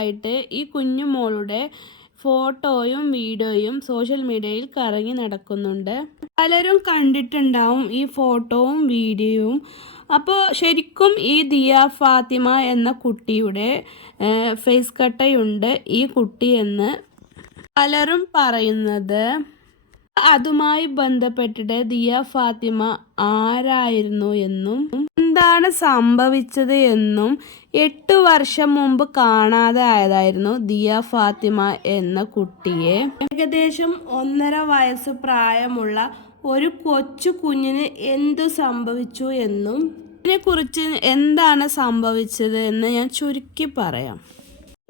നാളുകളായിട്ട് ഈ കുഞ്ഞുമോളുടെ ഫോട്ടോയും വീഡിയോയും സോഷ്യൽ മീഡിയയിൽ കറങ്ങി നടക്കുന്നുണ്ട്. പലരും കണ്ടിട്ടുണ്ടാവും ഈ ഫോട്ടോയും വീഡിയോയും. അപ്പോൾ ശരിക്കും ഈ ദിയ ഫാത്തിമ എന്ന കുട്ടിയുടെ ഫേസ് കട്ടയുണ്ട് ഈ കുട്ടി എന്ന് പലരും പറയുന്നത്. അതുമായി ബന്ധപ്പെട്ടിട്ട് ദിയ ഫാത്തിമ ആരായിരുന്നു എന്നും എന്താണ് സംഭവിച്ചത് എന്നും 8 വർഷം മുമ്പ് കാണാതെ ആയതായിരുന്നു ദിയ ഫാത്തിമ എന്ന കുട്ടിയെ. ഏകദേശം 1.5 വയസ്സ് പ്രായമുള്ള ഒരു കൊച്ചു കുഞ്ഞിന് എന്തു സംഭവിച്ചു എന്നും ഇതിനെക്കുറിച്ച് എന്താണ് സംഭവിച്ചത് എന്ന് ഞാൻ ചുരുക്കി പറയാം.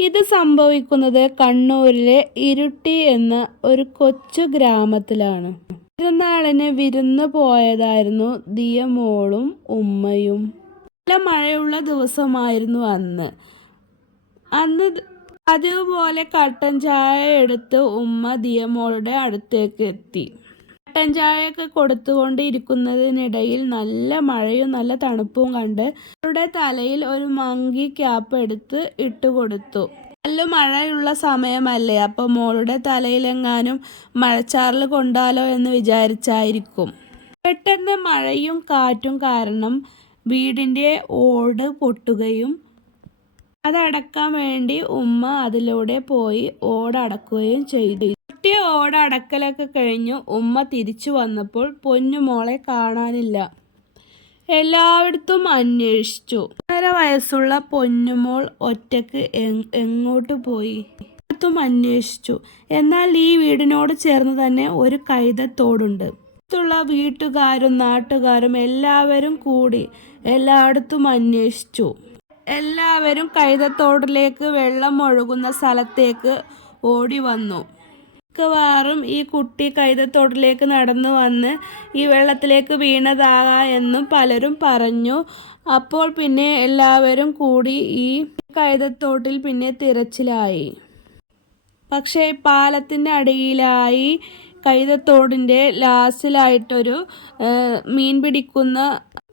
ഇത് സംഭവിക്കുന്നത് കണ്ണൂരിലെ ഇരുട്ടി എന്ന ഒരു കൊച്ചു ഗ്രാമത്തിലാണ്. പെരുന്നാളിന് വിരുന്ന് പോയതായിരുന്നു ദിയ മോളും ഉമ്മയും. നല്ല മഴയുള്ള ദിവസമായിരുന്നു അന്ന്. അതുപോലെ കട്ടൻ ചായ എടുത്ത് ഉമ്മ ദിയ മോളുടെ അടുത്തേക്ക് എത്തി. കട്ടൻ ചായയൊക്കെ കൊടുത്തുകൊണ്ടിരിക്കുന്നതിനിടയിൽ നല്ല മഴയും നല്ല തണുപ്പും കണ്ട് അവരുടെ തലയിൽ ഒരു മങ്കി ക്യാപ്പ് എടുത്ത് ഇട്ടുകൊടുത്തു. നല്ല മഴയുള്ള സമയമല്ലേ, അപ്പോൾ മോളുടെ തലയിലെങ്ങാനും മഴച്ചാറൽ കൊണ്ടാലോ എന്ന് വിചാരിച്ചായിരിക്കും. പെട്ടെന്ന് മഴയും കാറ്റും കാരണം വീടിൻ്റെ ഓട് പൊട്ടുകയും അതടക്കാൻ വേണ്ടി ഉമ്മ അതിലൂടെ പോയി ഓടടക്കുകയും ചെയ്തു. കുട്ടിയെ ഓടടക്കലൊക്കെ കഴിഞ്ഞു ഉമ്മ തിരിച്ചു വന്നപ്പോൾ പൊന്നുമോളെ കാണാനില്ല. എല്ലായിടത്തും അന്വേഷിച്ചു. 1.5 വയസ്സുള്ള പൊന്നുമോൾ ഒറ്റക്ക് എങ്ങോട്ട് പോയി? എല്ലായിടത്തും അന്വേഷിച്ചു. എന്നാൽ ഈ വീടിനോട് ചേർന്ന് തന്നെ ഒരു കൈതത്തോടുണ്ട്. അടുത്തുള്ള വീട്ടുകാരും നാട്ടുകാരും എല്ലാവരും കൂടി എല്ലായിടത്തും അന്വേഷിച്ചു. എല്ലാവരും കൈതത്തോടിലേക്ക് വെള്ളം ഒഴുകുന്ന സ്ഥലത്തേക്ക് ഓടി വന്നു. മിക്കവാറും ഈ കുട്ടി കൈതത്തോട്ടിലേക്ക് നടന്നു വന്ന് ഈ വെള്ളത്തിലേക്ക് വീണതാകാം എന്നും പലരും പറഞ്ഞു. അപ്പോൾ പിന്നെ എല്ലാവരും കൂടി ഈ കൈതത്തോട്ടിൽ പിന്നെ തിരച്ചിലായി. പക്ഷേ പാലത്തിൻ്റെ അടിയിലായി കൈതത്തോടിൻ്റെ ലാസ്റ്റിലായിട്ടൊരു മീൻ പിടിക്കുന്ന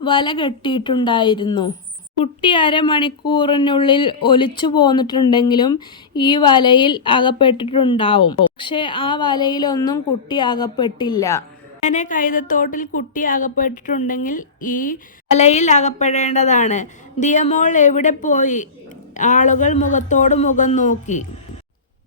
വല കെട്ടിയിട്ടുണ്ടായിരുന്നു. കുട്ടി അരമണിക്കൂറിനുള്ളിൽ ഒലിച്ചു പോന്നിട്ടുണ്ടെങ്കിലും ഈ വലയിൽ അകപ്പെട്ടിട്ടുണ്ടാവും. പക്ഷെ ആ വലയിലൊന്നും കുട്ടി അകപ്പെട്ടില്ല. അങ്ങനെ കൈതത്തോട്ടിൽ കുട്ടി അകപ്പെട്ടിട്ടുണ്ടെങ്കിൽ ഈ വലയിൽ അകപ്പെടേണ്ടതാണ്. ദിയമോൾ എവിടെ പോയി? ആളുകൾ മുഖത്തോട് മുഖം നോക്കി.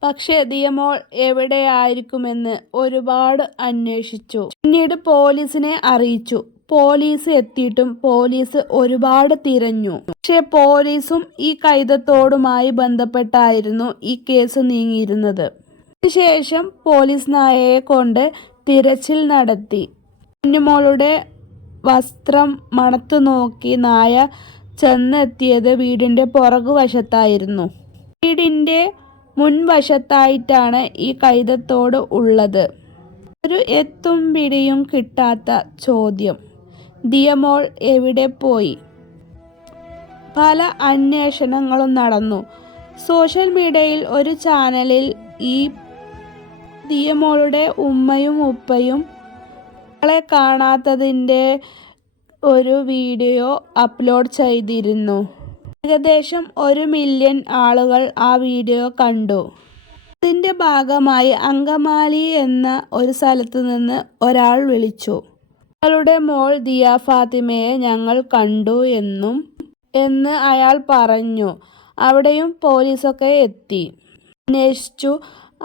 പക്ഷെ ദിയമോൾ എവിടെയായിരിക്കുമെന്ന് ഒരുപാട് അന്വേഷിച്ചു. പിന്നീട് പോലീസിനെ അറിയിച്ചു. പോലീസ് എത്തിയിട്ടും പോലീസ് ഒരുപാട് തിരഞ്ഞു. പക്ഷെ പോലീസും ഈ കൈതത്തോടുമായി ബന്ധപ്പെട്ടായിരുന്നു ഈ കേസ് നീങ്ങിയിരുന്നത്. അതിനുശേഷം പോലീസ് നായയെ കൊണ്ട് തിരച്ചിൽ നടത്തി. കുഞ്ഞുമോളുടെ വസ്ത്രം മണത്തു നോക്കി നായ ചെന്നെത്തിയത് വീടിൻ്റെ പുറകുവശത്തായിരുന്നു. വീടിൻ്റെ മുൻവശത്തായിട്ടാണ് ഈ കൈതത്തോട് ഉള്ളത്. ഒരു എത്തും പിടിയും കിട്ടാത്ത ചോദ്യം. ദിയമോൾ എവിടെ പോയി? പല അന്വേഷണങ്ങളും നടന്നു. സോഷ്യൽ മീഡിയയിൽ ഒരു ചാനലിൽ ഈ ദിയമോളുടെ ഉമ്മയും ഉപ്പയും മകളെ കാണാത്തതിൻ്റെ ഒരു വീഡിയോ അപ്ലോഡ് ചെയ്തിരുന്നു. ഏകദേശം 1 മില്യൺ ആളുകൾ ആ വീഡിയോ കണ്ടു. ഇതിൻ്റെ ഭാഗമായി അങ്കമാലി എന്ന ഒരു സ്ഥലത്ത് നിന്ന് ഒരാൾ വിളിച്ചു. ഞങ്ങളുടെ മോൾ ദിയ ഫാത്തിമയെ ഞങ്ങൾ കണ്ടു എന്ന് അയാൾ പറഞ്ഞു. അവിടെയും പോലീസൊക്കെ എത്തി അന്വേഷിച്ചു.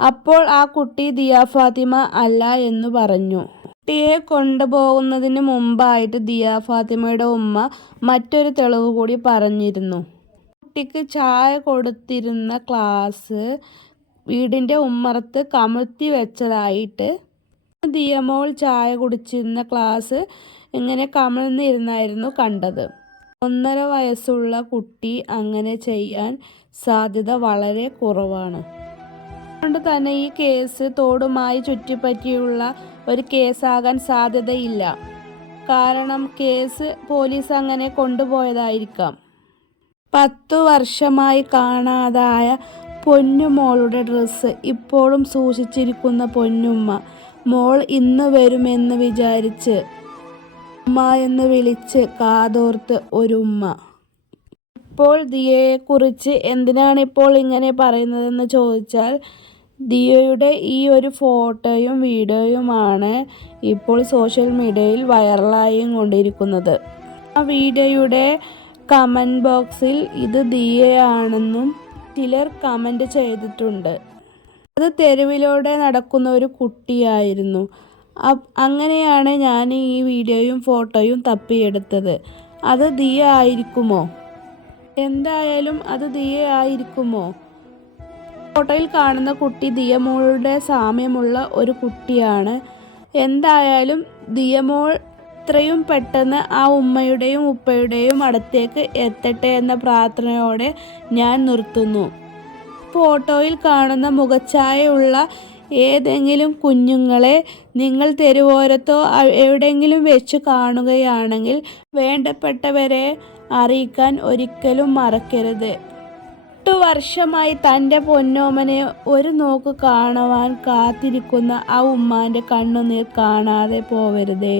അപ്പോൾ ആ കുട്ടി ദിയ ഫാത്തിമ അല്ല എന്ന് പറഞ്ഞു. കുട്ടിയെ കൊണ്ടുപോകുന്നതിന് മുമ്പായിട്ട് ദിയ ഫാത്തിമയുടെ ഉമ്മ മറ്റൊരു തെളിവ് കൂടി പറഞ്ഞിരുന്നു. കുട്ടിക്ക് ചായ കൊടുത്തിരുന്ന ഗ്ലാസ് വീടിൻ്റെ ഉമ്മറത്ത് കമഴ്ത്തി വെച്ചതായിട്ട്. ദിയമോൾ ചായ കുടിച്ചിരുന്ന ഗ്ലാസ് ഇങ്ങനെ കമഴ്ന്നിരുന്നായിരുന്നു കണ്ടത്. 1.5 വയസ്സുള്ള കുട്ടി അങ്ങനെ ചെയ്യാൻ സാധ്യത വളരെ കുറവാണ്. അതുകൊണ്ട് തന്നെ ഈ കേസ് തോടുമായി ചുറ്റിപ്പറ്റിയുള്ള ഒരു കേസാകാൻ സാധ്യതയില്ല. കാരണം കേസ് പോലീസ് അങ്ങനെ കൊണ്ടുപോയതായിരിക്കാം. 10 വർഷമായി കാണാതായ പൊന്നുമോളുടെ ഡ്രസ്സ് ഇപ്പോഴും സൂക്ഷിച്ചിരിക്കുന്ന പൊന്നുമ്മ. മോൾ ഇന്ന് വരുമെന്ന് വിചാരിച്ച് ഉമ്മ എന്ന് വിളിച്ച് കാതോർത്ത് ഒരു ഉമ്മ. ഇപ്പോൾ ദിയയെക്കുറിച്ച് എന്തിനാണ് ഇപ്പോൾ ഇങ്ങനെ പറയുന്നതെന്ന് ചോദിച്ചാൽ, ദിയയുടെ ഈ ഒരു ഫോട്ടോയും വീഡിയോയുമാണ് ഇപ്പോൾ സോഷ്യൽ മീഡിയയിൽ വൈറലായി കൊണ്ടിരിക്കുന്നത്. ആ വീഡിയോയുടെ കമൻറ്റ് ബോക്സിൽ ഇത് ദിയയാണെന്നും ചിലർ കമൻറ്റ് ചെയ്തിട്ടുണ്ട്. അത് തെരുവിലൂടെ നടക്കുന്ന ഒരു കുട്ടിയായിരുന്നു. അങ്ങനെയാണ് ഞാൻ ഈ വീഡിയോയും ഫോട്ടോയും തപ്പിയെടുത്തത്. അത് ദിയ ആയിരിക്കുമോ? എന്തായാലും അത് ദിയ ആയിരിക്കുമോ? ഫോട്ടോയിൽ കാണുന്ന കുട്ടി ദിയമോളുടെ സാമ്യമുള്ള ഒരു കുട്ടിയാണ്. എന്തായാലും ദിയമോൾ എത്രയും പെട്ടെന്ന് ആ ഉമ്മയുടെയും ഉപ്പയുടെയും അടുത്തേക്ക് എത്തട്ടെ എന്ന പ്രാർത്ഥനയോടെ ഞാൻ നിർത്തുന്നു. ഫോട്ടോയിൽ കാണുന്ന മുഖഛായയുള്ള ഏതെങ്കിലും കുഞ്ഞുങ്ങളെ നിങ്ങൾ തെരുവോരത്തോ എവിടെയെങ്കിലും വെച്ച് കാണുകയാണെങ്കിൽ വേണ്ടപ്പെട്ടവരെ അറിയിക്കാൻ ഒരിക്കലും മറക്കരുത്. 8 വർഷമായി തൻ്റെ പൊന്നോമനെ ഒരു നോക്ക് കാണുവാൻ കാത്തിരിക്കുന്ന ആ ഉമ്മാൻ്റെ കണ്ണുനീർ കാണാതെ പോവരുതേ.